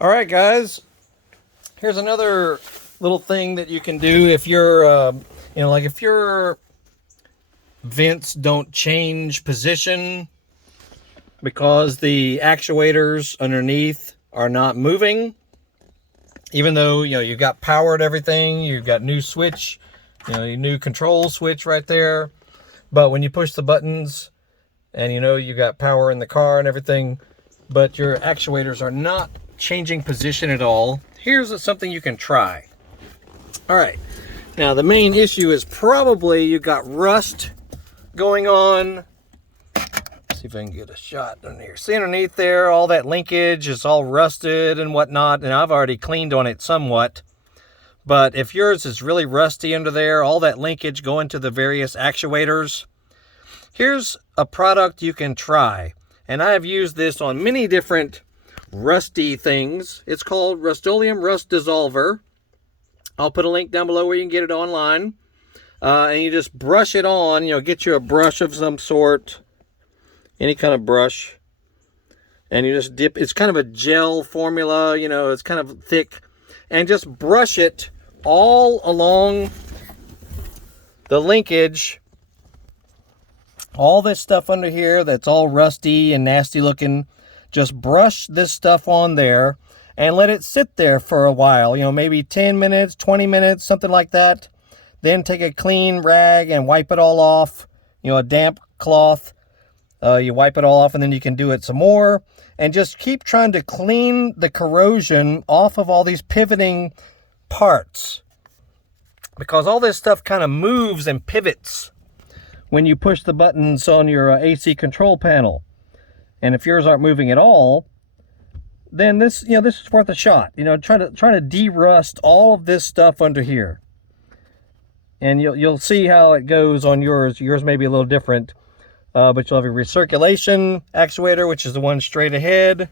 All right, guys, here's another little thing that you can do if you're, like if your vents don't change position because the actuators underneath are not moving, even though, you've got powered everything, you've got new switch, your new control switch right there. But when you push the buttons and you got power in the car and everything, but your actuators are not changing position at all, here's something you can try. All right, now the main issue is probably you've got rust going on. Let's see if I can get a shot on here. See underneath there, all that linkage is all rusted and whatnot, and I've already cleaned on it somewhat. But if yours is really rusty under there, all that linkage going to the various actuators, here's a product you can try. And I have used this on many different rusty things. It's called Rust-Oleum Rust Dissolver. I'll put a link down below where you can get it online. And you just brush it on, get you a brush of some sort, any kind of brush. And you just dip, it's kind of a gel formula, it's kind of thick. And just brush it all along the linkage. All this stuff under here that's all rusty and nasty looking, just brush this stuff on there and let it sit there for a while, maybe 10 minutes, 20 minutes, something like that. Then take a clean rag and wipe it all off, a damp cloth. You wipe it all off and then you can do it some more. And just keep trying to clean the corrosion off of all these pivoting parts. Because all this stuff kind of moves and pivots when you push the buttons on your AC control panel. And if yours aren't moving at all, then this is worth a shot. Try to de-rust all of this stuff under here. And you'll see how it goes on yours. Yours may be a little different, but you'll have a recirculation actuator, which is the one straight ahead.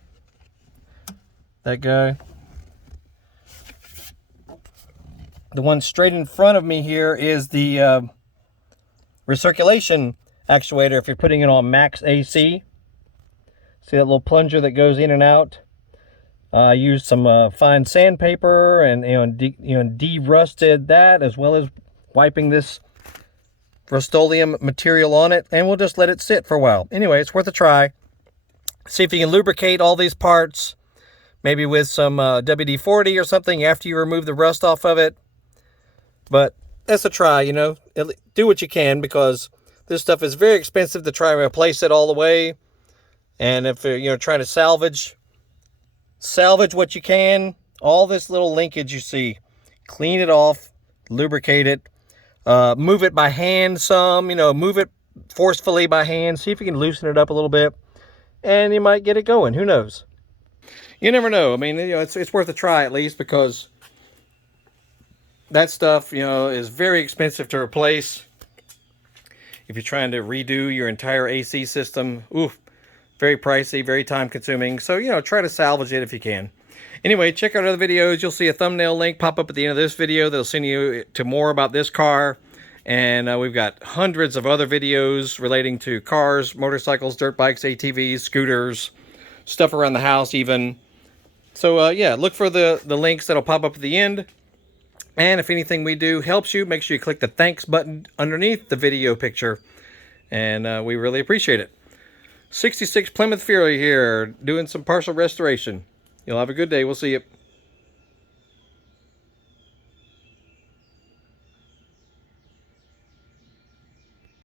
That guy. The one straight in front of me here is the recirculation actuator if you're putting it on max AC. See that little plunger that goes in and out? I used some fine sandpaper and de-rusted that, as well as wiping this Rust-Oleum material on it, and we'll just let it sit for a while. Anyway, it's worth a try. See if you can lubricate all these parts, maybe with some WD-40 or something after you remove the rust off of it. But that's a try, do what you can, because this stuff is very expensive to try and replace it all the way. And if you're trying to salvage what you can, all this little linkage you see, clean it off, lubricate it, move it by hand some, move it forcefully by hand, see if you can loosen it up a little bit, and you might get it going. Who knows? You never know. I mean, it's worth a try at least, because that stuff, is very expensive to replace. If you're trying to redo your entire AC system, oof, very pricey, very time consuming. So, try to salvage it if you can. Anyway, check out other videos. You'll see a thumbnail link pop up at the end of this video that'll send you to more about this car. And we've got hundreds of other videos relating to cars, motorcycles, dirt bikes, ATVs, scooters, stuff around the house even. So, yeah, look for the links that'll pop up at the end. And if anything we do helps you, make sure you click the thanks button underneath the video picture. And we really appreciate it. 66 Plymouth Fury here, doing some partial restoration. You'll have a good day. We'll see you.